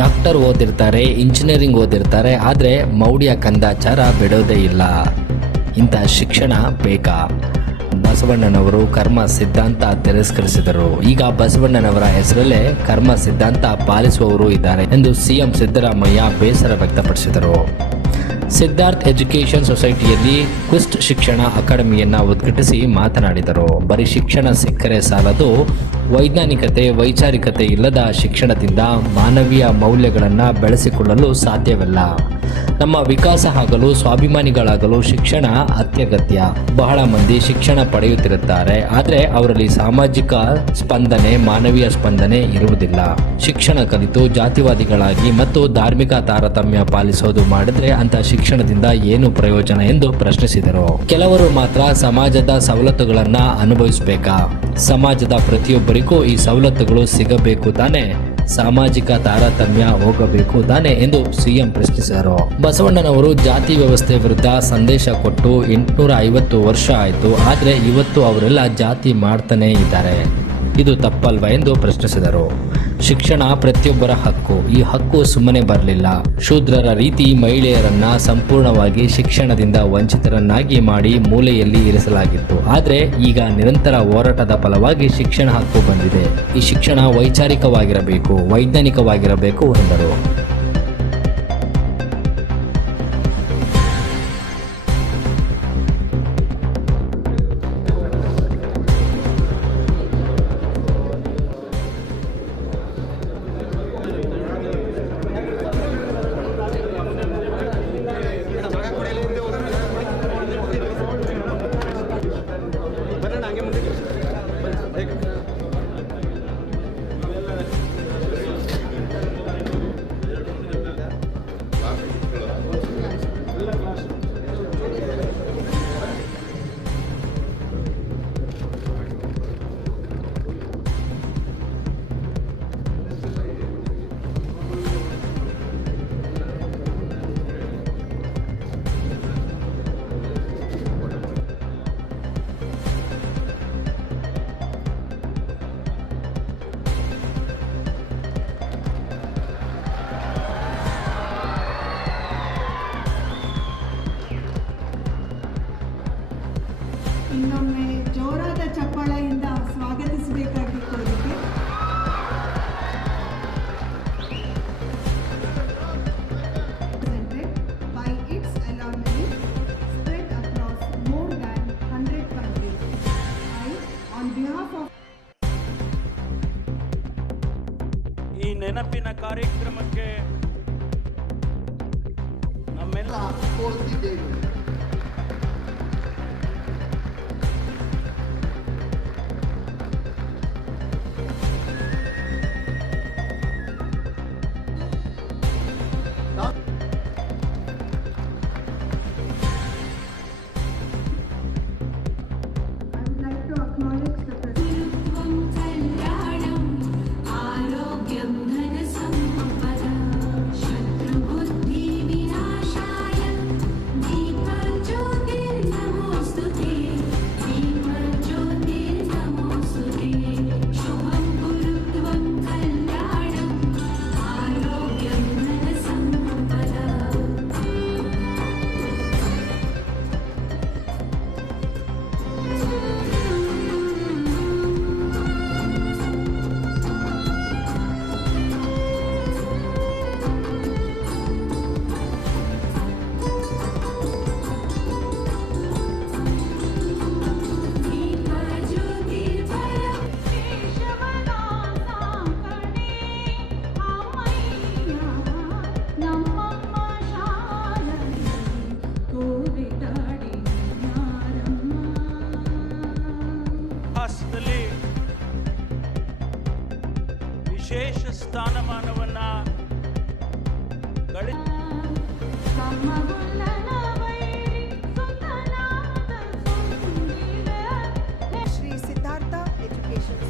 Doctor ಓದಿರ್ತಾರೆ, engineering ಓದಿರ್ತಾರೆ, ಆದರೆ ಮೌಢ್ಯ ಕಂದಾಚಾರ ಬಿಡೋದೇ ಇಲ್ಲ. ಇಂಥ ಶಿಕ್ಷಣ ಬೇಕಾ? ಬಸವಣ್ಣನವರು ಕರ್ಮ ಸಿದ್ಧಾಂತ ತಿರಸ್ಕರಿಸಿದರು. ಈಗ ಬಸವಣ್ಣನವರ ಹೆಸರಲ್ಲೇ ಕರ್ಮ ಸಿದ್ಧಾಂತ ಪಾಲಿಸುವವರು ಇದ್ದಾರೆ ಎಂದು ಸಿಎಂ ಸಿದ್ದರಾಮಯ್ಯ ಬೇಸರ ವ್ಯಕ್ತಪಡಿಸಿದರು. ಸಿದ್ಧಾರ್ಥ್ ಎಜುಕೇಷನ್ ಸೊಸೈಟಿಯಲ್ಲಿ ಕ್ವಿಸ್ಟ್ ಶಿಕ್ಷಣ ಅಕಾಡೆಮಿಯನ್ನು ಉದ್ಘಾಟಿಸಿ ಮಾತನಾಡಿದರು. ಬರೀ ಶಿಕ್ಷಣ ಸಿಕ್ಕರೆ ಸಾಲದು, ವೈಜ್ಞಾನಿಕತೆ, ವೈಚಾರಿಕತೆ ಇಲ್ಲದ ಶಿಕ್ಷಣದಿಂದ ಮಾನವೀಯ ಮೌಲ್ಯಗಳನ್ನು ಬೆಳೆಸಿಕೊಳ್ಳಲು ಸಾಧ್ಯವಿಲ್ಲ. ನಮ್ಮ ವಿಕಾಸ ಆಗಲು, ಸ್ವಾಭಿಮಾನಿಗಳಾಗಲು ಶಿಕ್ಷಣ ಅತ್ಯಗತ್ಯ. ಬಹಳ ಮಂದಿ ಶಿಕ್ಷಣ ಪಡೆಯುತ್ತಿರುತ್ತಾರೆ, ಆದರೆ ಅವರಲ್ಲಿ ಸಾಮಾಜಿಕ ಸ್ಪಂದನೆ, ಮಾನವೀಯ ಸ್ಪಂದನೆ ಇರುವುದಿಲ್ಲ. ಶಿಕ್ಷಣ ಕಲಿತು ಜಾತಿವಾದಿಗಳಾಗಿ ಮತ್ತು ಧಾರ್ಮಿಕ ತಾರತಮ್ಯ ಪಾಲಿಸೋದು ಮಾಡಿದ್ರೆ ಅಂತ ಶಿಕ್ಷಣದಿಂದ ಏನು ಪ್ರಯೋಜನ ಎಂದು ಪ್ರಶ್ನಿಸಿದರು. ಕೆಲವರು ಮಾತ್ರ ಸಮಾಜದ ಸವಲತ್ತುಗಳನ್ನು ಅನುಭವಿಸಬೇಕಾ? ಸಮಾಜದ ಪ್ರತಿಯೊಬ್ಬರಿಗೂ ಈ ಸವಲತ್ತುಗಳು ಸಿಗಬೇಕು ತಾನೆ? ಸಾಮಾಜಿಕ ತಾರತಮ್ಯ ಹೋಗಬೇಕು ತಾನೆ ಎಂದು ಸಿಎಂ ಪ್ರಶ್ನಿಸಿದರು. ಬಸವಣ್ಣನವರು ಜಾತಿ ವ್ಯವಸ್ಥೆ ವಿರುದ್ಧ ಸಂದೇಶ ಕೊಟ್ಟು 850 ವರ್ಷ ಆಯಿತು, ಆದರೆ ಇವತ್ತು ಅವರೆಲ್ಲ ಜಾತಿ ಮಾಡ್ತಾನೇ ಇದ್ದಾರೆ. ಇದು ತಪ್ಪಲ್ವಾ ಎಂದು ಪ್ರಶ್ನಿಸಿದರು. ಶಿಕ್ಷಣ ಪ್ರತಿಯೊಬ್ಬರ ಹಕ್ಕು. ಈ ಹಕ್ಕು ಸುಮ್ಮನೆ ಬರಲಿಲ್ಲ. ಶೂದ್ರರ ರೀತಿ ಮಹಿಳೆಯರನ್ನ ಸಂಪೂರ್ಣವಾಗಿ ಶಿಕ್ಷಣದಿಂದ ವಂಚಿತರನ್ನಾಗಿ ಮಾಡಿ ಮೂಲೆಯಲ್ಲಿ ಇರಿಸಲಾಗಿತ್ತು. ಆದರೆ ಈಗ ನಿರಂತರ ಹೋರಾಟದ ಫಲವಾಗಿ ಶಿಕ್ಷಣ ಹಕ್ಕು ಬಂದಿದೆ. ಈ ಶಿಕ್ಷಣ ವೈಚಾರಿಕವಾಗಿರಬೇಕು, ವೈಜ್ಞಾನಿಕವಾಗಿರಬೇಕು ಎಂದರು. ಇನ್ನೊಮ್ಮೆ ಜೋರಾದ ಚಪ್ಪಾಳೆಯಿಂದ ಸ್ವಾಗತಿಸಬೇಕಾಗಿತ್ತು. By its alumni spread across more than 100 countries. I, on behalf of ಈ ನೆನಪಿನ ಕಾರ್ಯಕ್ರಮಕ್ಕೆ ನಮ್ಮೆಲ್ಲ ಕೋರುತ್ತಿದ್ದೇವೆ. ವಿಶೇಷ ಸ್ಥಾನಮಾನವನ್ನ Shri Siddhartha education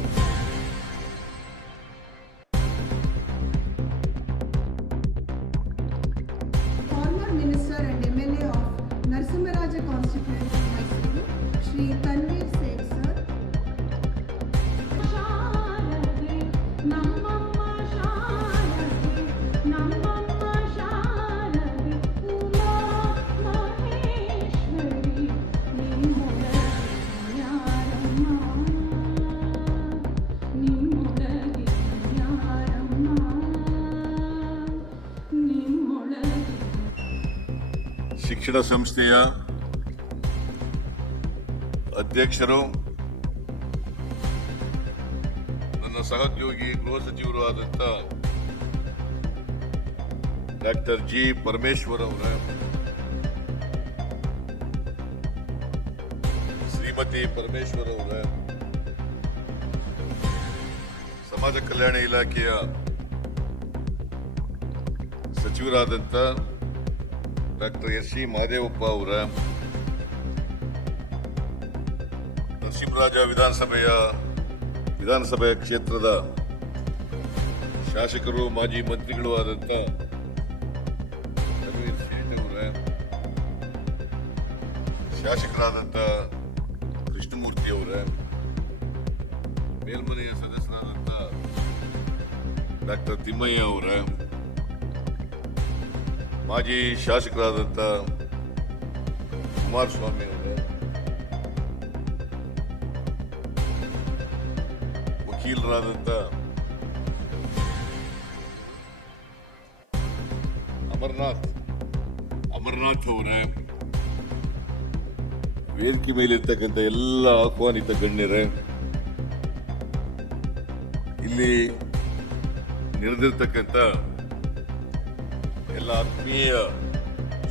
former minister and MLA of Narasimharaja constituency Mysuru Shri Tanveer Sait sir, ಶಿಕ್ಷಣ ಸಂಸ್ಥೆಯ ಅಧ್ಯಕ್ಷರು, ನನ್ನ ಸಹೋದ್ಯೋಗಿ ಗೃಹ ಸಚಿವರು ಆದಂತ ಡಾಕ್ಟರ್ ಜಿ ಪರಮೇಶ್ವರ್ ಅವರ, ಶ್ರೀಮತಿ ಪರಮೇಶ್ವರ್ ಅವರ, ಸಮಾಜ ಕಲ್ಯಾಣ ಇಲಾಖೆಯ ಸಚಿವರಾದಂಥ ಡಾಕ್ಟರ್ ಎಸ್ ಸಿ ಮಹದೇವಪ್ಪ ಅವರ, ನರಸಿಂಹರಾಜ ವಿಧಾನಸಭೆಯ ಕ್ಷೇತ್ರದ ಶಾಸಕರು, ಮಾಜಿ ಮಂತ್ರಿಗಳು ಆದಂಥ ರಘುವೀರ್ ಶೇಟ್ ಅವರ, ಶಾಸಕರಾದಂಥ ಕೃಷ್ಣಮೂರ್ತಿ ಅವರ, ಮೇಲ್ಮನೆಯ ಸದಸ್ಯರಾದಂಥ ಡಾಕ್ಟರ್ ತಿಮ್ಮಯ್ಯ ಅವರ, ಮಾಜಿ ಶಾಸಕರಾದಂಥ ಕುಮಾರಸ್ವಾಮಿ ಅವರ, ವಕೀಲರಾದಂಥ ಅಮರ್ನಾಥ್ ಅವರ, ವೇದಿಕೆ ಮೇಲಿರ್ತಕ್ಕಂಥ ಎಲ್ಲ ಆಹ್ವಾನಿತ ಗಣ್ಯರೇ, ಇಲ್ಲಿ ನೆರೆದಿರ್ತಕ್ಕಂಥ ಎಲ್ಲ ಆತ್ಮೀಯ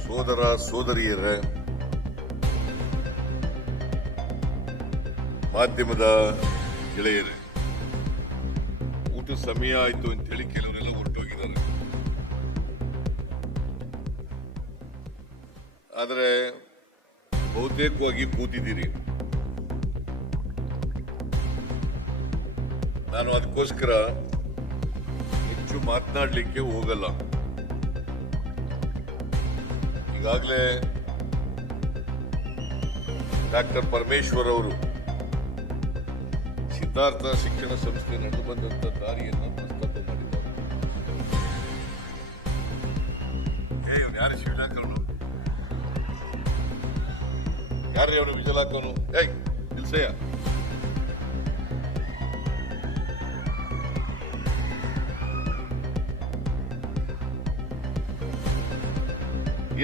ಸೋದರ ಸೋದರಿಯರೇ, ಮಾಧ್ಯಮದ ಗೆಳೆಯರೇ, ಊಟ ಸಮಯ ಆಯ್ತು ಅಂತ ಹೇಳಿ ಕೆಲವರೆಲ್ಲ ಹೊರಟೋಗಿದ್ದಾರೆ. ಆದರೆ ಬಹುತೇಕವಾಗಿ ಕೂತಿದ್ದೀರಿ. ನಾನು ಅದಕ್ಕೋಸ್ಕರ ಹೆಚ್ಚು ಮಾತನಾಡಲಿಕ್ಕೆ ಹೋಗಲ್ಲ. ಈಗಾಗಲೇ ಡಾಕ್ಟರ್ ಪರಮೇಶ್ವರ್ ಅವರು ಸಿದ್ಧಾರ್ಥ ಶಿಕ್ಷಣ ಸಂಸ್ಥೆ ನಡೆದು ಬಂದಂತ ದಾರಿಯನ್ನು ಪ್ರಸ್ತಾಪ ಮಾಡಿದ್ದಾರೆ. ಇವನು ಯಾರು ಶಿವಲಾಕವನು? ಯಾರೇ ಅವನು ವಿಜಲಾಕವನು? ನಿಲ್ಸಯ್ಯ.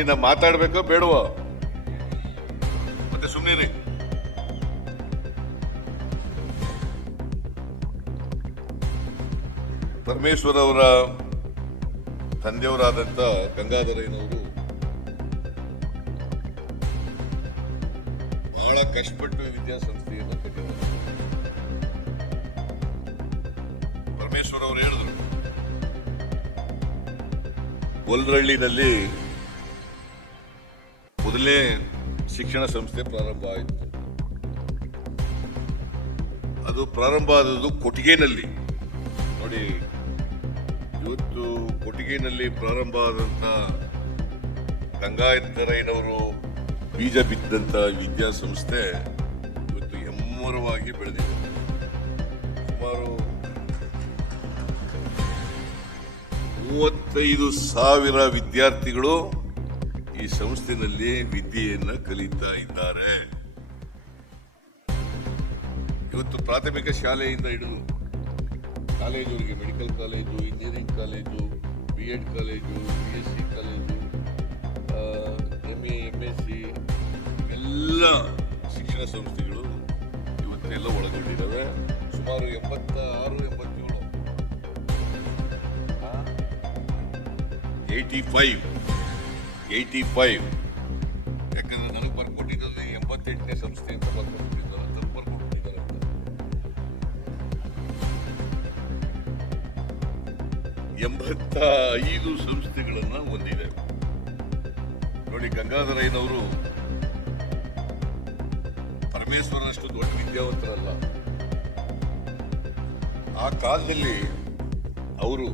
ಏನ ಮಾತಾಡ್ಬೇಕೋ ಬೇಡವೋ? ಮತ್ತೆ ಸುಮ್ಮನೆ ಪರಮೇಶ್ವರ್ ಅವರ ತಂದೆಯವರಾದಂಥ ಗಂಗಾಧರಯ್ಯನವರು ಬಹಳ ಕಷ್ಟಪಟ್ಟು ವಿದ್ಯಾಸಂಸ್ಥೆಯನ್ನು ಕಟ್ಟಿದ್ದಾರೆ. ಪರಮೇಶ್ವರ್ ಅವರು ಹೇಳಿದ್ರು, ಗೊಲ್ರಳ್ಳಿನಲ್ಲಿ ಮೊದಲನೇ ಶಿಕ್ಷಣ ಸಂಸ್ಥೆ ಪ್ರಾರಂಭ ಆಯಿತು. ಅದು ಪ್ರಾರಂಭ ಆದದ್ದು ಕೊಟ್ಟಿಗೆನಲ್ಲಿ. ನೋಡಿ, ಇವತ್ತು ಕೊಟ್ಟಿಗೆನಲ್ಲಿ ಪ್ರಾರಂಭ ಆದಂತ ಗಂಗಾಧರಯ್ಯನವರು ಬೀಜ ಬಿದ್ದಂತ ವಿದ್ಯಾಸಂಸ್ಥೆ ಇವತ್ತು ಹೆಮ್ಮರವಾಗಿ ಬೆಳೆದಿದೆ. ಸುಮಾರು 35,000 ವಿದ್ಯಾರ್ಥಿಗಳು ಈ ಸಂಸ್ಥೆಯಲ್ಲಿ ವಿದ್ಯೆಯನ್ನ ಕಲಿತಾ ಇದ್ದಾರೆ. ಇವತ್ತು ಪ್ರಾಥಮಿಕ ಶಾಲೆಯಿಂದ ಹಿಡಿದು ಕಾಲೇಜುವರೆಗೆ, medical college, engineering college, BEd college, BSc college, MA, MSc ಎಲ್ಲ ಶಿಕ್ಷಣ ಸಂಸ್ಥೆಗಳು ಇವತ್ತೆಲ್ಲ ಒಳಗೊಂಡಿದ್ದಾವೆ. ಸುಮಾರು 86, 85 ಯಾಕಂದ್ರೆ ನನಗೆ ಬರ್ಕೊಟ್ಟಿದ್ದಲ್ಲಿ 88ನೇ ಸಂಸ್ಥೆ ಅಂತ ಬರ್ಕೊಟ್ಟಿದ್ದಾರೆ, ತಪ್ಪು ಬರ್ಕೊಟ್ಟಿದ್ದಾರೆ ಅಂತ. 85 ಸಂಸ್ಥೆಗಳನ್ನ ಹೊಂದಿದೆ. ನೋಡಿ, ಗಂಗಾಧರಯ್ಯನವರು ಪರಮೇಶ್ವರನಷ್ಟು ದೊಡ್ಡ ವಿದ್ಯಾವಂತರಲ್ಲ. ಆ ಕಾಲದಲ್ಲಿ ಅವರು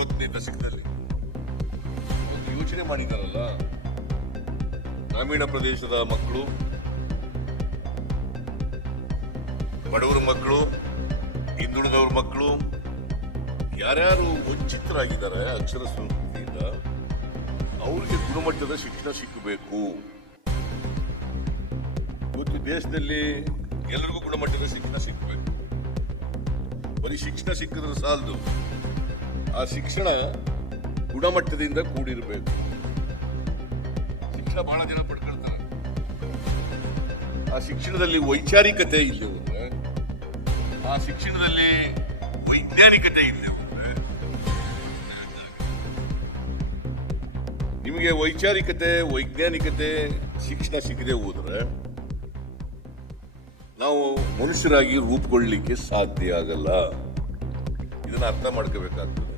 60ನೇ ದಶಕದಲ್ಲಿ ಒಂದು ಯೋಚನೆ ಮಾಡಿದಾರಲ್ಲ, ಗ್ರಾಮೀಣ ಪ್ರದೇಶದ ಮಕ್ಕಳು, ಬಡವರ ಮಕ್ಕಳು, ಹಿಂದುಳಿದವ್ರ ಮಕ್ಕಳು, ಯಾರ್ಯಾರು ವಂಚಿತರಾಗಿದ್ದಾರೆ ಅಕ್ಷರ ಸಂಸ್ಕೃತಿಯಿಂದ, ಅವರಿಗೆ ಗುಣಮಟ್ಟದ ಶಿಕ್ಷಣ ಸಿಕ್ಕಬೇಕು. ಇವತ್ತು ದೇಶದಲ್ಲಿ ಎಲ್ಲರಿಗೂ ಗುಣಮಟ್ಟದ ಶಿಕ್ಷಣ ಸಿಕ್ಕಬೇಕು. ಬರೀ ಶಿಕ್ಷಣ ಸಿಕ್ಕಿದ್ರೆ ಸಾಲದು, ಆ ಶಿಕ್ಷಣ ಗುಣಮಟ್ಟದಿಂದ ಕೂಡಿರಬೇಕು. ಬಹಳ ಜನ ಪಡ್ಕೊಳ್ತಾರೆ. ಆ ಶಿಕ್ಷಣದಲ್ಲಿ ವೈಚಾರಿಕತೆ ಇಲ್ಲ ಹೋದ್ರೆ, ಆ ಶಿಕ್ಷಣದಲ್ಲಿ ವೈಜ್ಞಾನಿಕತೆ ಇಲ್ಲ ಹೋದ್ರೆ, ನಿಮಗೆ ವೈಚಾರಿಕತೆ ವೈಜ್ಞಾನಿಕತೆ ಶಿಕ್ಷಣ ಸಿಗದೆ ಹೋದ್ರೆ ನಾವು ಮನುಷ್ಯರಾಗಿ ರೂಪುಗೊಳ್ಳಲಿಕ್ಕೆ ಸಾಧ್ಯ ಆಗಲ್ಲ. ಇದನ್ನ ಅರ್ಥ ಮಾಡ್ಕೋಬೇಕಾಗ್ತದೆ.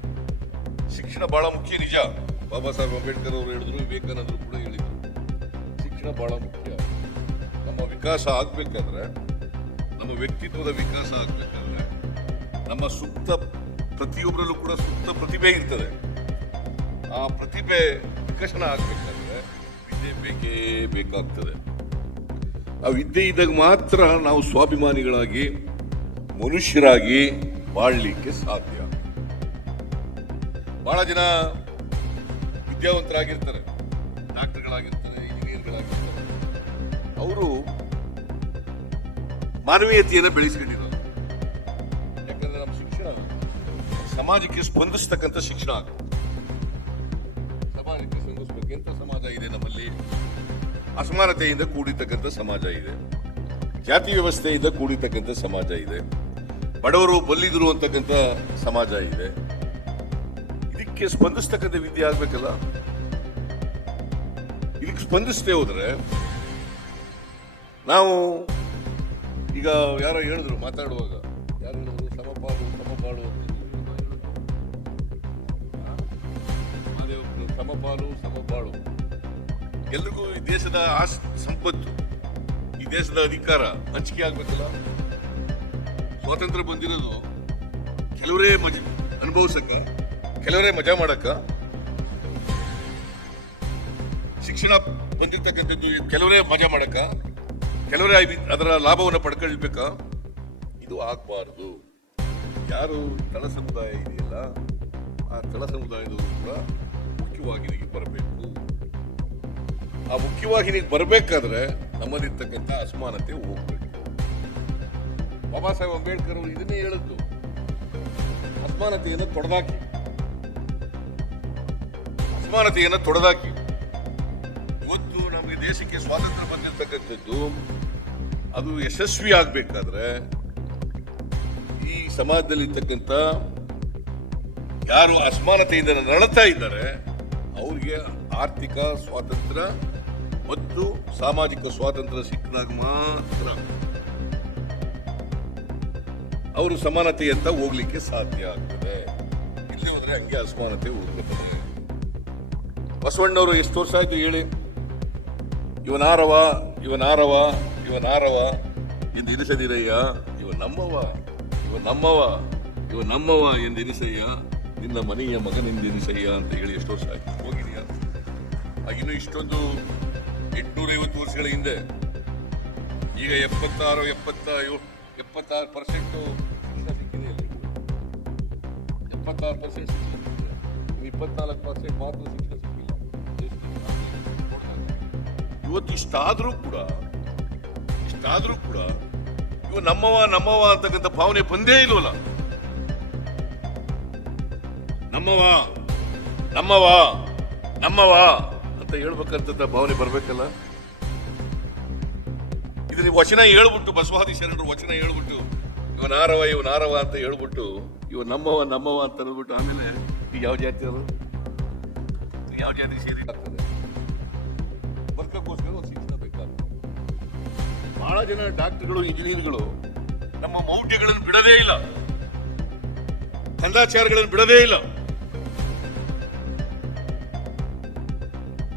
ಶಿಕ್ಷಣ ಬಹಳ ಮುಖ್ಯ, ನಿಜ. ಬಾಬಾ ಸಾಹೇಬ್ ಅಂಬೇಡ್ಕರ್ ಅವರು ಹೇಳಿದ್ರು, ವಿವೇಕಾನಂದರು ಕೂಡ ಹೇಳಿದ್ರು, ಶಿಕ್ಷಣ ಬಹಳ ಮುಖ್ಯ. ನಮ್ಮ ವಿಕಾಸ ಆಗ್ಬೇಕಾದ್ರೆ, ನಮ್ಮ ವ್ಯಕ್ತಿತ್ವದ ವಿಕಾಸ ಆಗ್ಬೇಕಾದ್ರೆ, ನಮ್ಮ ಸುತ್ತ ಪ್ರತಿಯೊಬ್ಬರಲ್ಲೂ ಕೂಡ ಸುತ್ತ ಪ್ರತಿಭೆ ಇರ್ತದೆ. ಆ ಪ್ರತಿಭೆ ವಿಕಸನ ಆಗ್ಬೇಕಾದ್ರೆ ವಿದ್ಯೆ ಬೇಕೇ ಬೇಕಾಗ್ತದೆ. ಆ ವಿದ್ಯೆ ಇದ್ದಾಗ ಮಾತ್ರ ನಾವು ಸ್ವಾಭಿಮಾನಿಗಳಾಗಿ ಮನುಷ್ಯರಾಗಿ ಬಾಳ್ಲಿಕ್ಕೆ ಸಾಧ್ಯ. ಬಹಳ ಜನ ವಿದ್ಯಾವಂತರಾಗಿರ್ತಾರೆ, ಡಾಕ್ಟರ್ಗಳಾಗಿರ್ತಾರೆ, ಇಂಜಿನಿಯರ್ಗಳಾಗಿರ್ತಾರೆ. ಅವರು ಮಾನವೀಯತೆಯನ್ನು ಬೆಳೆಸ್ಕೊಂಡಿರೋದು. ಯಾಕಂದ್ರೆ ನಮ್ಮ ಶಿಕ್ಷಣ ಸಮಾಜಕ್ಕೆ ಸ್ಪಂದಿಸ್ತಕ್ಕಂಥ ಶಿಕ್ಷಣ ಆಗುತ್ತೆ. ಸಮಾಜಕ್ಕೆ ಸ್ಪಂದಿಸ್ಬೇಕು. ಎಂತ ಸಮಾಜ ಇದೆ ನಮ್ಮಲ್ಲಿ? ಅಸಮಾನತೆಯಿಂದ ಕೂಡಿರ್ತಕ್ಕಂಥ ಸಮಾಜ ಇದೆ, ಜಾತಿ ವ್ಯವಸ್ಥೆಯಿಂದ ಕೂಡಿರ್ತಕ್ಕಂಥ ಸಮಾಜ ಇದೆ, ಬಡವರು ಬಲ್ಲಿದ್ರು ಅಂತಕ್ಕಂಥ ಸಮಾಜ ಇದೆ. ಇದಕ್ಕೆ ಸ್ಪಂದಿಸ್ತಕ್ಕಂಥ ವಿದ್ಯೆ ಆಗ್ಬೇಕಲ್ಲ. ಇದಕ್ಕೆ ಸ್ಪಂದಿಸದೆ ಹೋದ್ರೆ ನಾವು ಈಗ ಯಾರೋ ಹೇಳಿದ್ರು ಮಾತಾಡುವಾಗ, ಯಾರು ಹೇಳಿದ್ರು ಸಮಪಾಲು ಸಮಪಾಲು ಸಮಪಾಲು ಸಮಪಾಳು. ಎಲ್ರಿಗೂ ಈ ದೇಶದ ಸಂಪತ್ತು, ಈ ದೇಶದ ಅಧಿಕಾರ ಹಂಚಿಕೆ ಆಗ್ಬೇಕಲ್ಲ. ಸ್ವಾತಂತ್ರ್ಯ ಬಂದಿರೋದು ಕೆಲವರೇ ಅನುಭವಿಸಕ್ಕ, ಕೆಲವರೇ ಮಜಾ ಮಾಡಕ್ಕ. ಶಿಕ್ಷಣ ಬಂದಿರ್ತಕ್ಕಂಥದ್ದು ಕೆಲವರೇ ಮಜಾ ಮಾಡಕ್ಕ, ಕೆಲವರೇ ಅದರ ಲಾಭವನ್ನು ಪಡ್ಕೊಳ್ಬೇಕ. ಇದು ಆಗ್ಬಾರ್ದು. ಯಾರು ತಳ ಸಮುದಾಯ ಇದೆಯಲ್ಲ, ಆ ತಳ ಸಮುದಾಯದವರು ಕೂಡ ಮುಖ್ಯವಾಹಿನಿಗೆ ಬರಬೇಕು. ಆ ಮುಖ್ಯವಾಹಿನಿಗೆ ಬರಬೇಕಾದ್ರೆ ನಮ್ಮಲ್ಲಿರ್ತಕ್ಕಂಥ ಅಸಮಾನತೆ ಹೋಗ್ಬೇಕು. ಬಾಬಾ ಸಾಹೇಬ್ ಅಂಬೇಡ್ಕರ್ ಅವರು ಇದನ್ನೇ ಹೇಳಿದ್ದು, ಅಸಮಾನತೆಯನ್ನು ತೊಡೆದಾಕಿ, ಅಸಮಾನತೆಯನ್ನು ತೊಡೆದಾಕಿ. ಇವತ್ತು ನಮಗೆ ದೇಶಕ್ಕೆ ಸ್ವಾತಂತ್ರ್ಯ ಬಂದಿರತಕ್ಕಂಥದ್ದು ಅದು ಯಶಸ್ವಿ ಆಗ್ಬೇಕಾದ್ರೆ ಈ ಸಮಾಜದಲ್ಲಿರ್ತಕ್ಕಂಥ ಯಾರು ಅಸಮಾನತೆಯಿಂದ ನರಳುತ್ತಾ ಇದ್ದಾರೆ ಅವ್ರಿಗೆ ಆರ್ಥಿಕ ಸ್ವಾತಂತ್ರ್ಯ ಮತ್ತು ಸಾಮಾಜಿಕ ಸ್ವಾತಂತ್ರ್ಯ ಸಿಕ್ಕಿದಾಗ ಮಾತ್ರ ಅವರು ಸಮಾನತೆಯಂತ ಹೋಗ್ಲಿಕ್ಕೆ ಸಾಧ್ಯ ಆಗ್ತದೆ. ಇಲ್ಲಿ ಹೋದ್ರೆ ಹಂಗೆ ಅಸಮಾನತೆ ಹೋಗ್ತದೆ. ಬಸವಣ್ಣವರು ಎಷ್ಟು ವರ್ಷ ಆಯ್ತು ಹೇಳಿ? ಇವನಾರವ ಇವನಾರವ ಇವನಾರವ ಎಂದೆನಿಸದಿರಯ್ಯ, ಇವ ನಮ್ಮವ ಇವ ನಮ್ಮವ ಇವ ನಮ್ಮವ ಎಂದೆನಿಸಯ್ಯ, ನಿನ್ನ ಮನೆಯ ಮಗನೆಂದೆನಿಸಯ್ಯ ಅಂತ ಹೇಳಿ ಎಷ್ಟು ವರ್ಷ ಆಯ್ತು? ಹೋಗಿದೆಯಾ? ಆಗಿನ್ನೂ ಇಷ್ಟೊಂದು 850 ವರ್ಷಗಳ ಹಿಂದೆ, ಈಗ 76% ಶಿಕ್ಷಣ ಸಿಕ್ಕಿದೆ. 76% ಸಿಕ್ಕಿದೆ, 24% ಮಾತ್ರ ಶಿಕ್ಷಣ ಸಿಕ್ಕಿಲ್ಲ. ಇವತ್ತು ಇಷ್ಟಾದ್ರೂ ಕೂಡ ಇವ ನಮ್ಮವ ನಮ್ಮವ ಅಂತಕ್ಕಂಥ ಭಾವನೆ ಬಂದೇ ಇಲ್ವಲ್ಲ. ನಮ್ಮವ ನಮ್ಮವ ನಮ್ಮವ ಅಂತ ಹೇಳ್ಬೇಕಂತ ಭಾವನೆ ಬರ್ಬೇಕಲ್ಲ. ಇದನ್ನ ವಚನ ಹೇಳ್ಬಿಟ್ಟು, ಬಸವಾದಿ ಶರಣರು ವಚನ ಹೇಳ್ಬಿಟ್ಟು ಇವನಾರವ ಅಂತ ಹೇಳ್ಬಿಟ್ಟು ಇವ ನಮ್ಮವ ನಮ್ಮವ ಅಂತ ಹೇಳ್ಬಿಟ್ಟು ಆಮೇಲೆ ಈಗ ಯಾವ ಜಾತಿ ಅದು, ಯಾವ ಜಾತಿ ಸೇರಿ ಆಗ್ತದೆ? ಬದುಕಕ್ಕೋಸ್ಕರ ಒಂದು ಶಿಕ್ಷಣ ಬೇಕಾಗ್ತದೆ. ಬಹಳ ಜನ ಡಾಕ್ಟರ್ಗಳು, ಇಂಜಿನಿಯರ್ಗಳು ನಮ್ಮ ಮೌಢ್ಯಗಳನ್ನು ಬಿಡದೇ ಇಲ್ಲ, ಕಂದಾಚಾರಗಳನ್ನು ಬಿಡದೇ ಇಲ್ಲ.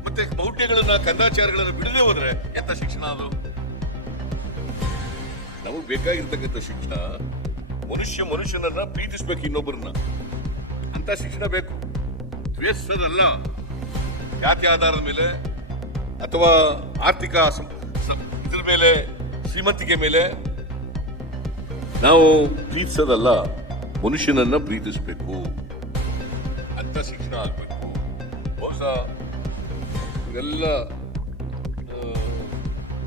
ಮತ್ತೆ ಮೌಢ್ಯಗಳನ್ನ ಕಂದಾಚಾರಗಳನ್ನು ಬಿಡದೆ ಹೋದ್ರೆ ಎಂತ ಶಿಕ್ಷಣ ಅದು? ನಮಗೆ ಬೇಕಾಗಿರ್ತಕ್ಕಂಥ ಶಿಕ್ಷಣ ಮನುಷ್ಯನನ್ನ ಪ್ರೀತಿಸ್ಬೇಕು, ಇನ್ನೊಬ್ಬರನ್ನ. ಅಂತ ಶಿಕ್ಷಣ ಬೇಕು. ದ್ವೇಷದಲ್ಲ, ಜಾತಿ ಆಧಾರದ ಮೇಲೆ ಅಥವಾ ಆರ್ಥಿಕ ಇದ್ರ ಮೇಲೆ, ಶ್ರೀಮಂತಿಕೆ ಮೇಲೆ ನಾವು ಪ್ರೀತಿಸೋದಲ್ಲ, ಮನುಷ್ಯನನ್ನ ಪ್ರೀತಿಸಬೇಕು ಅಂತ ಶಿಕ್ಷಣ ಆಗ್ಬೇಕು. ಬಹುಶಃ ಇವೆಲ್ಲ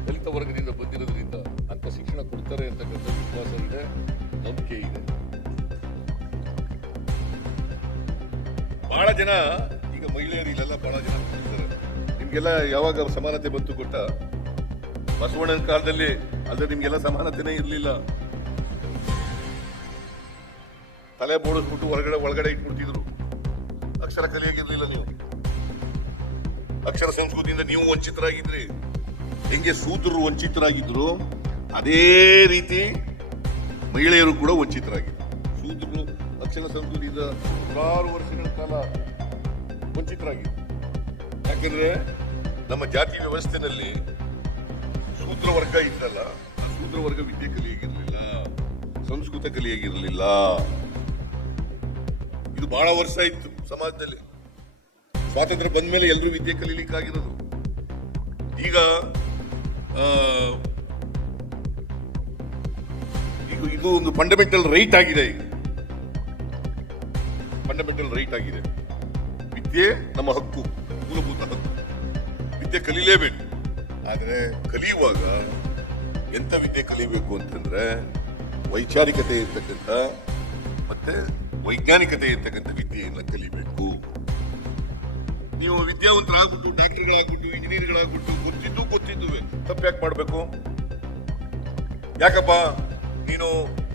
ದಲಿತ ವರ್ಗದಿಂದ ಬಂದಿರೋದ್ರಿಂದ ಅಂತ ಶಿಕ್ಷಣ ಕೊಡ್ತಾರೆ ಅಂತಕ್ಕಂಥ ವಿಶ್ವಾಸ ಇದೆ, ನಂಬಿಕೆ ಇದೆ. ಬಹಳ ಜನ ಈಗ ಮಹಿಳೆಯರು ಇಲ್ಲೆಲ್ಲ ಬಹಳ ಜನ ಇದ್ದಾರೆ. ನಿಮ್ಗೆ ನಿಮ್ಗೆಲ್ಲ ಯಾವಾಗ ಸಮಾನತೆ ಬಂತು ಗೊತ್ತಾ? ಬಸವಣ್ಣನ ಕಾಲದಲ್ಲಿ. ಅಲ್ಲದೆ ನಿಮ್ಗೆಲ್ಲ ಸಮಾನತೆನೇ ಇರಲಿಲ್ಲ. ತಲೆ ಬೋಳಿಸ್ಬಿಟ್ಟು ಒಳಗಡೆ ಇಟ್ಬಿಡ್ತಿದ್ರು. ಅಕ್ಷರ ಕಲಿಯಾಗಿರ್ಲಿಲ್ಲ ನೀವು. ಅಕ್ಷರ ಸಂಸ್ಕೃತಿಯಿಂದ ನೀವು ವಂಚಿತರಾಗಿದ್ರಿ. ಹೆಂಗೆ ಶೂದ್ರರು ವಂಚಿತರಾಗಿದ್ರು ಅದೇ ರೀತಿ ಮಹಿಳೆಯರು ಕೂಡ ವಂಚಿತರಾಗಿದ್ರು. ಶೂದ್ರರು ಅಕ್ಷರ ಸಂಸ್ಕೃತಿಯಿಂದ ನೂರಾರು ವರ್ಷಗಳ ಕಾಲ ವಂಚಿತರಾಗಿದ್ರು. ಯಾಕಂದ್ರೆ ನಮ್ಮ ಜಾತಿ ವ್ಯವಸ್ಥೆನಲ್ಲಿ ಶೂದ್ರ ವರ್ಗ ಇದ್ದಲ್ಲ, ಆ ಶೂದ್ರ ವರ್ಗ ವಿದ್ಯೆ ಕಲಿಯಾಗಿರ್ಲಿಲ್ಲ, ಸಂಸ್ಕೃತ ಕಲಿಯಾಗಿರ್ಲಿಲ್ಲ. ಇದು ಬಹಳ ವರ್ಷ ಇತ್ತು ಸಮಾಜದಲ್ಲಿ. ಸ್ವಾತಂತ್ರ್ಯ ಬಂದ ಮೇಲೆ ಎಲ್ಲರೂ ವಿದ್ಯೆ ಕಲೀಲಿಕ್ಕಾಗಿರೋದು. ಈಗ ಇದು ಒಂದು ಫಂಡಮೆಂಟಲ್ ರೈಟ್ ಆಗಿದೆ. ಈಗ ಫಂಡಮೆಂಟಲ್ ರೈಟ್ ಆಗಿದೆ. ವಿದ್ಯೆ ನಮ್ಮ ಹಕ್ಕು, ಮೂಲಭೂತ ಹಕ್ಕು. ವಿದ್ಯೆ ಕಲೀಲೇಬೇಕು. ಆದ್ರೆ ಕಲಿಯುವಾಗ ಎಂತ ವಿದ್ಯೆ ಕಲಿಬೇಕು ಅಂತಂದ್ರೆ ವೈಚಾರಿಕತೆ ಇರ್ತಕ್ಕಂಥ ಮತ್ತೆ ವೈಜ್ಞಾನಿಕತೆ ಇರ್ತಕ್ಕಂಥ ವಿದ್ಯೆಯನ್ನ ಕಲಿಬೇಕು. ನೀವು ವಿದ್ಯಾವಂತರಾಗ್ಬಿಟ್ಟು ಡಾಕ್ಟರ್ಗಳಾಗ್ಬಿಟ್ಟು ಇಂಜಿನಿಯರ್ಗಳಾಗ್ಬಿಟ್ಟು ಗೊತ್ತಿದ್ದುವೆ ತಪ್ಪು ಯಾಕೆ ಮಾಡ್ಬೇಕು? ಯಾಕಪ್ಪ ನೀನು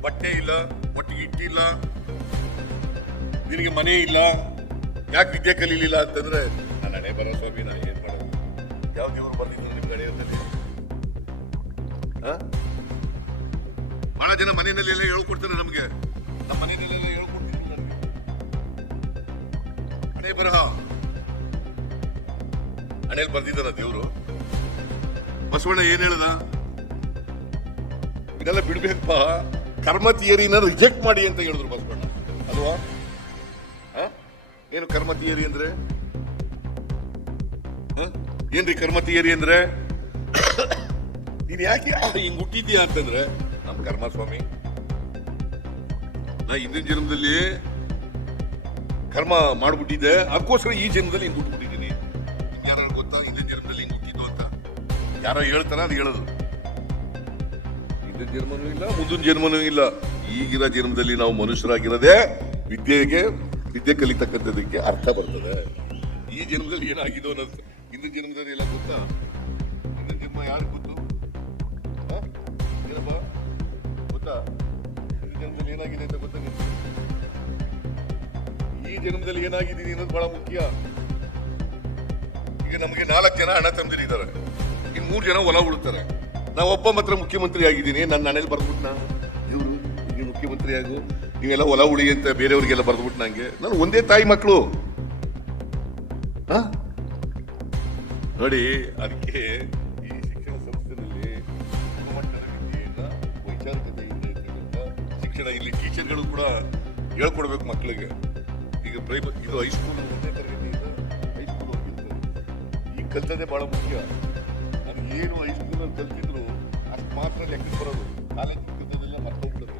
ಬಟ್ಟೆ ಇಲ್ಲ, ಒಟ್ಟಿಗೆ ಇಟ್ಟಿಲ್ಲ, ನಿನಗೆ ಮನೆ ಇಲ್ಲ, ಯಾಕೆ ವಿದ್ಯೆ ಕಲೀಲಿಲ್ಲ ಅಂತಂದ್ರೆ ನಾನು ಹಣೆ ಬರೋ ಸ್ವಾಮಿ, ನಾನು ಏನ್ ಮಾಡೋದು? ಯಾವ ದೇವರು ಬರ್ತಿದ್ರು ನಿಮ್ಗೆ ಹಣೆಯಲ್ಲಿ? ಬಹಳ ಜನ ಮನೆಯಲ್ಲೆಲ್ಲ ಹೇಳ್ಕೊಡ್ತಾರೆ ನಮ್ಗೆ. ನಮ್ಮ ಮನೆಯಲ್ಲೆಲ್ಲ ಹೇಳ್ಕೊಡ್ತಿದ್ರು ನನಗೆ ಹಣೆ ಬರಹ. ಹಣೆಯಲ್ಲಿ ಬರ್ದಿದ್ದಾರ ದೇವರು? ಬಸವಣ್ಣ ಏನ್ ಹೇಳ್ದ? ಇದೆಲ್ಲ ಬಿಡ್ಬೇಕಪ್ಪ, ಕರ್ಮ ಥಿಯರಿನ ರಿಜೆಕ್ಟ್ ಮಾಡಿ ಅಂತ ಹೇಳಿದ್ರು ಬಸವಣ್ಣ, ಅಲ್ವಾ? ಏನು ಕರ್ಮ ಥಿಯರಿ ಅಂದ್ರೆ? ಏನ್ರಿ ಕರ್ಮ ಥಿಯರಿ ಅಂದ್ರೆ? ನೀನ್ ಯಾಕೆ ಹಿಂಗ್ ಹುಟ್ಟಿದ್ಯಾ ಅಂತಂದ್ರೆ ನಮ್ ಕರ್ಮ ಸ್ವಾಮಿ, ನಾ ಹಿಂದಿನ ಜನ್ಮದಲ್ಲಿ ಕರ್ಮ ಮಾಡ್ಬಿಟ್ಟಿದ್ದೆ, ಅದಕ್ಕೋಸ್ಕರ ಈ ಜನ್ಮದಲ್ಲಿ ಹಿಂಗ್ ಹುಟ್ಬಿಟ್ಟಿದ್ದೀನಿ. ಯಾರು ಗೊತ್ತಾ ಹಿಂದಿನ ಜನ್ಮದಲ್ಲಿ ಹಿಂಗ್ ಹುಟ್ಟಿದ್ದು ಅಂತ? ಯಾರೋ ಹೇಳ್ತಾರ, ಅದು ಹೇಳೋದು. ಹಿಂದಿನ ಜನ್ಮನೂ ಇಲ್ಲ, ಮುಂದಿನ ಜನ್ಮನೂ ಇಲ್ಲ. ಈಗಿನ ಜನ್ಮದಲ್ಲಿ ನಾವು ಮನುಷ್ಯರಾಗಿರೋದೇ ವಿದ್ಯೆ ಕಲಿತಕ್ಕಂಥದಕ್ಕೆ ಅರ್ಥ ಬರ್ತದೆ. ಈ ಜನ್ಮದಲ್ಲಿ ಏನಾಗಿದೋ ಅನ್ನೋದು ಹಿಂದಿನ ಜನ್ಮದಲ್ಲಿ ಎಲ್ಲ ಗೊತ್ತಾ? ಹಿಂದಿನ ಜನ್ಮ ಯಾರು ಗೊತ್ತು? ಏನಪ್ಪ ಗೊತ್ತಾ? ಹಿಂದಿನ ಜನ್ಮದಲ್ಲಿ ಏನಾಗಿದೆ ಅಂತ ಗೊತ್ತಾ ನಿಮ್ಗೆ? ಈ ಜನ್ಮದಲ್ಲಿ ಏನಾಗಿದ್ದೀನಿ ಅನ್ನೋದು ಬಹಳ ಮುಖ್ಯ. ಈಗ ನಮಗೆ 4 ಜನ ಹಣ ತಂದಿರಿದ್ದಾರೆ, ಇನ್ನು 3 ಜನ ಹೊಲ ಉಳ್ತಾರೆ. ನಾವೊಬ್ಬ ಮಾತ್ರ ಮುಖ್ಯಮಂತ್ರಿ ಆಗಿದ್ದೀನಿ. ನನ್ನ ಮನೇಲಿ ಬರ್ದ್ಬಿಟ್ಟು ಇವರು ಈಗ ಮುಖ್ಯಮಂತ್ರಿ ಆಗು, ನೀವೆಲ್ಲ ಹೊಲ ಉಳಿ ಅಂತ ಬೇರೆಯವ್ರಿಗೆಲ್ಲ ಬರ್ದ್ಬಿಟ್ಟು ನಂಗೆ. ನಾನು ಒಂದೇ ತಾಯಿ ಮಕ್ಕಳು. ನೋಡಿ, ಅದಕ್ಕೆ ಈ ಶಿಕ್ಷಣ ಸಂಸ್ಥೆಯಲ್ಲಿ ಗುಣಮಟ್ಟದ ವಿದ್ಯೆಯನ್ನ ವೈಚಾರಿಕತೆಯಿಂದ ಇರ್ತಕ್ಕಂಥ ಶಿಕ್ಷಣ, ಇಲ್ಲಿ ಟೀಚರ್ಗಳು ಕೂಡ ಹೇಳ್ಕೊಡ್ಬೇಕು ಮಕ್ಕಳಿಗೆ. ಈಗ ಇದು ಹೈಸ್ಕೂಲ್, 1ನೇ ತರಗತಿಯಿಂದ ಹೈಸ್ಕೂಲ್ ಹೋಗಿರ್ತಾರೆ. ಈಗ ಕಲ್ತದೇ ಬಹಳ ಮುಖ್ಯ. ನಾನು ಏನು ಹೈಸ್ಕೂಲಲ್ಲಿ ಕಲ್ತಿದ್ರು ಅಷ್ಟು ಮಾತ್ರ ಲೆಕ್ಕಕ್ಕೆ ಬರೋದು. ಕಾಲೇಜ್ ಕಲ್ತದೆಲ್ಲ ಮರ್ತೋಗ್ಬಿಡೋದು.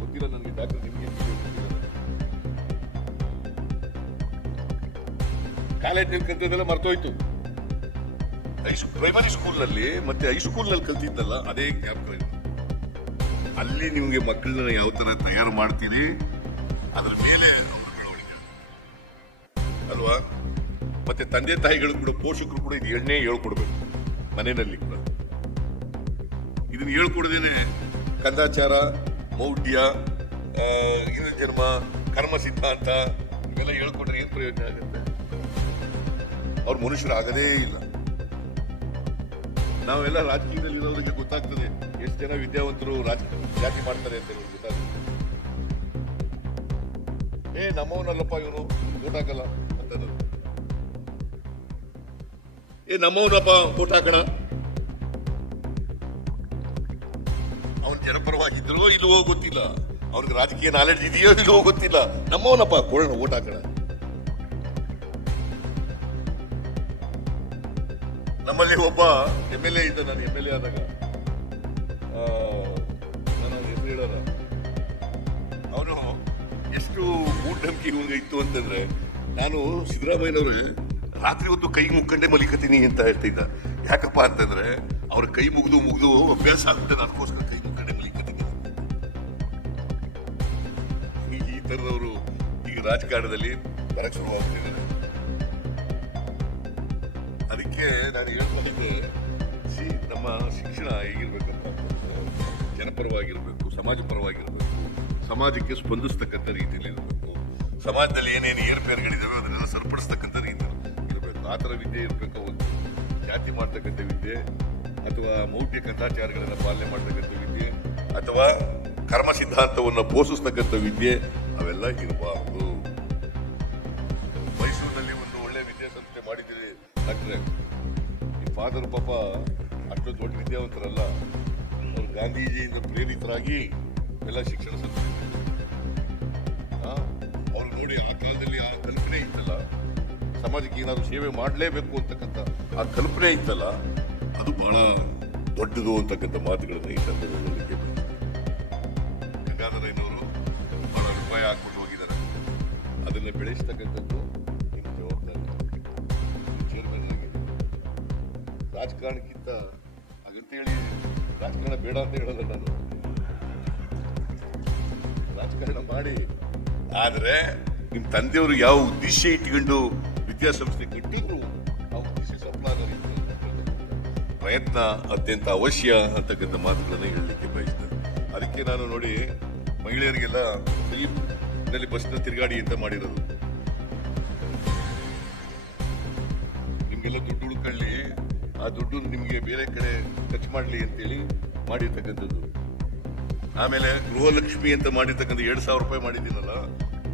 ಗೊತ್ತಿಲ್ಲ ನನಗೆ ಡಾಕ್ಟರ್, ನಿಮ್ಗೆ ಕಾಲೇಜ್ ಕಲ್ತದೆಲ್ಲ ಮರ್ತೋಯ್ತು. ಪ್ರೈಮರಿ ಸ್ಕೂಲ್ನಲ್ಲಿ ಮತ್ತೆ ಹೈಸ್ಕೂಲ್ನಲ್ಲಿ ಕಲ್ತಿದ್ದಲ್ಲ ಅದೇ ಜ್ಞಾಪಕ. ಅಲ್ಲಿ ನಿಮ್ಗೆ ಮಕ್ಕಳನ್ನ ಯಾವ ತರ ತಯಾರು ಮಾಡ್ತೀವಿ ಅದ್ರ ಮೇಲೆ ಅಲ್ವಾ? ಮತ್ತೆ ತಂದೆ ತಾಯಿಗಳು ಕೂಡ, ಪೋಷಕರು ಕೂಡ ಇದು ಎಣ್ಣೆ ಹೇಳ್ಕೊಡ್ಬೇಕು ಮನೆಯಲ್ಲಿ ಕೂಡ. ಇದನ್ನ ಹೇಳ್ಕೊಡದೇನೆ ಕಂದಾಚಾರ, ಮೌಢ್ಯ, ಹಿಂದಿನ ಜನ್ಮ, ಕರ್ಮ ಸಿದ್ಧಾಂತ ಇವೆಲ್ಲ ಹೇಳ್ಕೊಟ್ರೆ ಏನ್ ಪ್ರಯೋಜನ ಆಗುತ್ತೆ? ಅವ್ರು ಮನುಷ್ಯರಾಗದೇ ಇಲ್ಲ. ನಾವೆಲ್ಲ ರಾಜಕೀಯದಲ್ಲಿ ಇರೋರಿಗೆ ಗೊತ್ತಾಗ್ತದೆ ಎಷ್ಟು ಜನ ವಿದ್ಯಾವಂತರು ಜಾತಿ ಮಾಡ್ತಾರೆ ಅಂತ ಗೊತ್ತಾಗ್ತದೆ. ನಮ್ಮವನಲ್ಲಪ್ಪ ಇವನು, ಓಟ್ ಹಾಕಲ್ಲ ಅಂತ. ನಮ್ಮವನಪ್ಪ ಓಟ್ ಹಾಕಣ. ಅವನ್ ಜನಪರವಾಗಿದ್ರೋ ಇಲ್ವೋ ಗೊತ್ತಿಲ್ಲ, ಅವ್ರಿಗೆ ರಾಜಕೀಯ ನಾಲೆಡ್ಜ್ ಇದೆಯೋ ಇಲ್ವೋ ಗೊತ್ತಿಲ್ಲ. ನಮ್ಮವನಪ್ಪ ಕೊಡೋಣ, ಓಟ್ ಹಾಕೋಣ. ನಮ್ಮಲ್ಲಿ ಒಬ್ಬ MLA ಇದ್ದ. ನಾನು MLA ಆದಾಗ ನಾನು ಹೆಸರು ಹೇಳೋಣ, ಅವನು ಎಷ್ಟು ಮೂಢನಂಬಿಕೆ ಇವನಿಗೆ ಇತ್ತು ಅಂತಂದ್ರೆ, ನಾನು ಸಿದ್ದರಾಮಯ್ಯನವ್ರು ರಾತ್ರಿ ಹೊತ್ತು ಕೈ ಮುಗ್ಕೊಂಡೆ ಮಲಿಕತೀನಿ ಅಂತ ಹೇಳ್ತಿದ್ದ. ಯಾಕಪ್ಪ ಅಂತಂದ್ರೆ ಅವ್ರ ಕೈ ಮುಗಿದು ಅಭ್ಯಾಸ ಆಗುತ್ತೆ, ಅದಕ್ಕೋಸ್ಕರ ಕೈ ಮುಗ್ಕೊಂಡೆ ಮಲಿಕತೀನಿ. ಈ ತರದವರು ಈಗ ರಾಜಕಾರಣದಲ್ಲಿ ಬರಕ್ ಶುರುವಾಗ್ಬಿಟ್ಟಿದ್ದಾರೆ. ಅದಕ್ಕೆ ನಾನು ಹೇಳ್ಕೊಂಡ್ರೆ ನಮ್ಮ ಶಿಕ್ಷಣ ಹೇಗಿರ್ಬೇಕಂತ ಜನಪರವಾಗಿರ್ಬೇಕು, ಸಮಾಜ ಪರವಾಗಿರ್ಬೇಕು, ಸಮಾಜಕ್ಕೆ ಸ್ಪಂದಿಸ್ತಕ್ಕಂಥ ರೀತಿಯಲ್ಲಿ ಇರಬೇಕು, ಸಮಾಜದಲ್ಲಿ ಏನೇನು ಏರ್ಪೇರ್ಗಳಿದಾವೆ ಅದನ್ನೆಲ್ಲ ಸರಿಪಡಿಸ್ತಕ್ಕಂಥ ರೀತಿಯಲ್ಲಿ ಇರಬೇಕು. ಆ ಥರ ವಿದ್ಯೆ ಇರಬೇಕು. ಒಂದು ಜಾತಿ ಮಾಡ್ತಕ್ಕಂಥ ವಿದ್ಯೆ ಅಥವಾ ಮೌಢ್ಯ ಕಂದಾಚಾರಗಳನ್ನು ಪಾಲನೆ ಮಾಡ್ತಕ್ಕಂಥ ವಿದ್ಯೆ ಅಥವಾ ಕರ್ಮ ಸಿದ್ಧಾಂತವನ್ನು ಪೋಷಿಸ್ತಕ್ಕಂಥ ವಿದ್ಯೆ ಅವೆಲ್ಲ ಇರಬಾರ್ದು. ಮೈಸೂರಿನಲ್ಲಿ ಒಂದು ಒಳ್ಳೆ ವಿದ್ಯಾಸಂಸ್ಥೆ ಮಾಡಿದ್ದೀರಿ ಡಾಕ್ಟ್ರೆ. ಈ ಫಾದರ್ ಪಾಪ ಅಷ್ಟೊಂದು ದೊಡ್ಡ ವಿದ್ಯಾವಂತರಲ್ಲ, ಅವರು ಗಾಂಧೀಜಿಯಿಂದ ಪ್ರೇರಿತರಾಗಿ ಎಲ್ಲ ಶಿಕ್ಷಣ ಸಂಸ್ಥೆ ಅವ್ರು ನೋಡಿ ಆ ಕಾಲದಲ್ಲಿ ಆ ಕಲ್ಪನೆ ಇತ್ತಲ್ಲ, ಸಮಾಜಕ್ಕೆ ಏನಾದ್ರು ಸೇವೆ ಮಾಡಲೇಬೇಕು ಅಂತಕ್ಕಂಥ ಆ ಕಲ್ಪನೆ ಇತ್ತಲ್ಲ, ಅದು ಬಹಳ ದೊಡ್ಡದು ಅಂತಕ್ಕಂಥ ಮಾತುಗಳನ್ನ ಈ ಸಂದರ್ಭದಲ್ಲಿ ಗಂಗಾಧರಯ್ಯನವರು ಬಹಳ ರೂಪಾಯಿ ಹಾಕ್ಬಿಟ್ಟು ಹೋಗಿದ್ದಾರೆ. ಅದನ್ನ ಬೆಳೆಸ್ತಕ್ಕಂಥದ್ದು ನಿಮ್ಮ ಜವಾಬ್ದಾರಿ. ಚೇರ್ಮನ್ ಆಗಿದೆ. ರಾಜಕಾರಣಕ್ಕಿಂತ ಹಾಗಂತೇಳಿ ರಾಜಕಾರಣ ಬೇಡ ಅಂತ ಹೇಳೋಲ್ಲ ನಾನು, ರಾಜಕಾರಣ ಮಾಡಿ. ಆದ್ರೆ ನಿಮ್ ತಂದೆಯವರು ಯಾವ ಉದ್ದೇಶ ಇಟ್ಕೊಂಡು ವಿದ್ಯಾಸಂಸ್ಥೆ ಕೊಟ್ಟಿದ್ರು ಆ ಉದ್ದೇಶ ಸಫಲಾಗಲಿ ಪ್ರಯತ್ನ ಅತ್ಯಂತ ಅವಶ್ಯ ಅಂತಕ್ಕಂಥ ಮಾತುಗಳನ್ನ ಹೇಳಲಿಕ್ಕೆ ಬಯಸ್ತೇನೆ. ಅದಕ್ಕೆ ನಾನು ನೋಡಿ ಮಹಿಳೆಯರಿಗೆಲ್ಲ ಫ್ರೀ ಬಸ್ನ ತಿರುಗಾಡಿ ಅಂತ ಮಾಡಿರೋದು. ನಿಮ್ಗೆಲ್ಲ ದುಡ್ಡು ಉಳ್ಕೊಳ್ಳಿ, ಆ ದುಡ್ಡು ನಿಮ್ಗೆ ಬೇರೆ ಕಡೆ ಖರ್ಚು ಮಾಡ್ಲಿ ಅಂತೇಳಿ ಮಾಡಿರ್ತಕ್ಕಂಥದ್ದು. ಆಮೇಲೆ ಗೃಹಲಕ್ಷ್ಮಿ ಅಂತ ಮಾಡಿರ್ತಕ್ಕಂಥ 2,000 ರೂಪಾಯಿ ಮಾಡಿದ್ದೀನಲ್ಲ,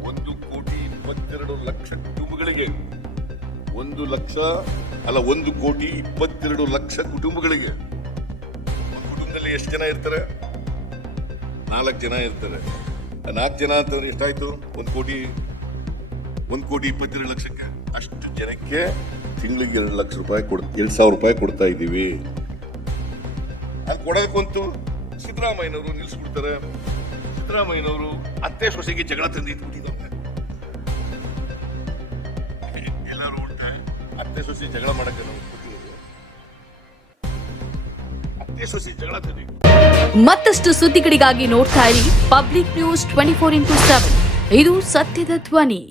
1,22,00,000 ಕುಟುಂಬಗಳಿಗೆ, 1,22,00,000 ಕುಟುಂಬಗಳಿಗೆ. ಒಂದು ಕುಟುಂಬದಲ್ಲಿ ಎಷ್ಟು ಜನ ಇರ್ತಾರೆ? 4 ಜನ ಇರ್ತಾರೆ. 4 ಜನ ಅಂತಂದ್ರೆ ಎಷ್ಟಾಯ್ತು? 1,22,00,000 ಅಷ್ಟು ಜನಕ್ಕೆ ತಿಂಗಳಿಗೆ 2,00,000 ರೂಪಾಯಿ 2,000 ರೂಪಾಯಿ ಕೊಡ್ತಾ ಇದ್ದೀವಿ. ಅದು ಕೊಡೋದಕ್ಕಂತೂ ಸಿದ್ದರಾಮಯ್ಯನವರು ನಿಲ್ಲಿಸ್ಬಿಡ್ತಾರೆ. ಸಿದ್ದರಾಮಯ್ಯನವರು ಅತ್ತೆ ಸೊಸೆಗೆ ಜಗಳ ತಂದಿಟ್ಬಿಟ್ಟಿದ್ದಾರೆ. ಎಲ್ಲರೂ ಉಂಟೆ ಅತ್ತೆ ಸೊಸೆ ಜಗಳ ಮಾಡಕ್ಕೆ ನಾವು ಕೊಟ್ಟಿರೋದು. ಅತ್ತೆ ಸೊಸೆ ಜಗಳ ತಂದಿ. ಮತ್ತಷ್ಟು ಸುದ್ದಿಗಳಿಗಾಗಿ ನೋಡ್ತಾ ಇರಿ ಪಬ್ಲಿಕ್ ನ್ಯೂಸ್ 24x7. ಇದು ಸತ್ಯದ ಧ್ವನಿ.